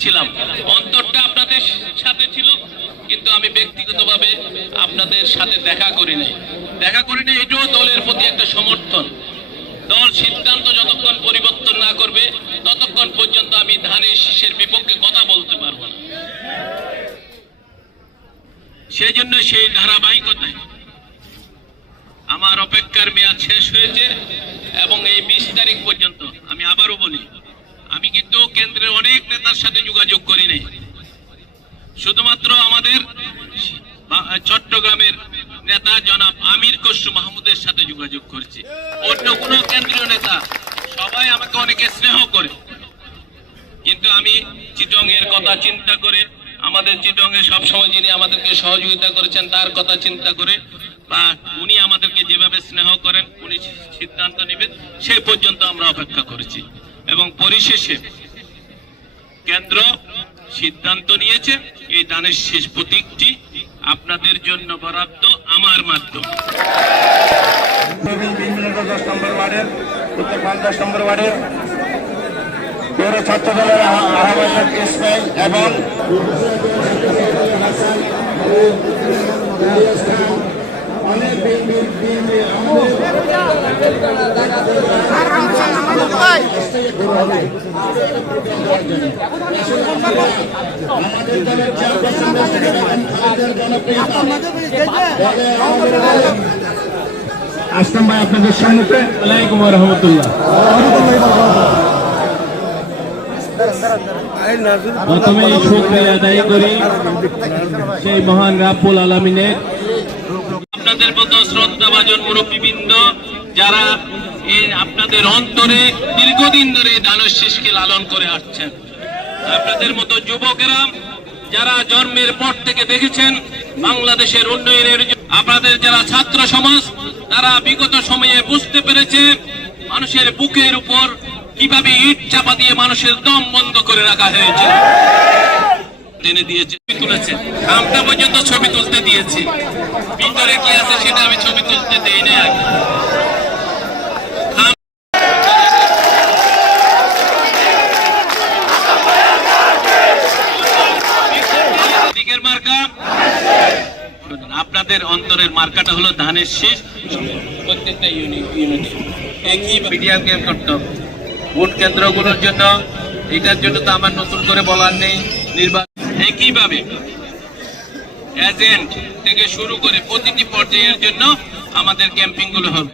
সাথে ছিলাম অন্তরটা আপনাদের সাথে ছিল, কিন্তু আমি ব্যক্তিগতভাবে আপনাদের সাথে দেখা করি নাই দেখা করি নাই এটাও দলের প্রতি একটা সমর্থন। দল সিদ্ধান্ত যতক্ষণ পরিবর্তন না করবে, ততক্ষণ পর্যন্ত আমি ধানের শীষের বিপক্ষে কথা বলতে পারব না। সেই জন্য সেই ধারাবাহিকতায় আমার অপেক্ষার মেয়াদ শেষ হয়েছে এবং এই বিশ তারিখ পর্যন্ত আমি আবারও বলি কেন্দ্রের অনেক নেতার সাথে যোগাযোগ করি নাই। শুধুমাত্র আমাদের চট্টগ্রামের নেতা জনাব আমির খসরু মাহমুদের সাথে যোগাযোগ করছি। অন্য কোনো কেন্দ্রীয় নেতা, সবাই আমাকে অনেকে স্নেহ করে। কিন্তু আমি চিটং এর কথা চিন্তা করে, আমাদের চিটং এ সবসময় যিনি আমাদেরকে সহযোগিতা করেছেন, তার কথা চিন্তা করে, বা উনি আমাদেরকে যেভাবে স্নেহ করেন, উনি সিদ্ধান্ত নেবেন, সেই পর্যন্ত আমরা অপেক্ষা করেছি। এবং পরিশেষে কেন্দ্র সিদ্ধান্ত নিয়েছে। এই দানের শেষ প্রতীকটি আপনাদের জন্য বরাদ্দ আমার মাধ্যম। বিভিন্ন দশ নম্বর ওয়ার্ডের উত্তর পঞ্চাশ নম্বর ওয়ার্ডের পৌর ছাত্র দলের আহ্বায়ক ইসমাইল এবং আমাদের আসলাম ভাই আপনাদের সম্মুখে আলাইকুম রহমতুল্লাহ। প্রথমে শুক্রিয়া আদায় করি সেই মহান রাব্বুল আলমিনের। আপনাদের মতো শ্রদ্ধাভাজন মুরব্বীবৃন্দ যারা এই আপনাদের অন্তরে দীর্ঘদিন ধরে শীষকে লালন করে আসছেন। আপনাদের মতো যুবকেরা যারা জন্মের পর থেকে দেখেছেন বাংলাদেশের উন্নয়নের আপনাদের যারা ছাত্র সমাজ, তারা বিগত সময়ে বুঝতে পেরেছে মানুষের বুকের উপর কীভাবে ইট চাপা দিয়ে মানুষের দম বন্ধ করে রাখা হয়েছে। টেনে দিয়েছে তুলেছে। খামটা পর্যন্ত ছবি তুলতে দিয়েছি। ভিতরে কি আছে সেটা আমি ছবি তুলতে দেই না আগে। দিকের মার্কা? আপনাদের অন্তরের মার্কাটা হলো ধানের শীষ। প্রত্যেকটা ইউনিট ইউনিট। একই মিডিয়া গেম করতে। ভোট কেন্দ্রগুলোর জন্য এটার জন্য তো আমার নতুন করে বলার নেই। নির্বাচন একইভাবে এজেন্ট থেকে শুরু করে প্রতিটি পর্যায়ের জন্য আমাদের ক্যাম্পিংগুলো হবে।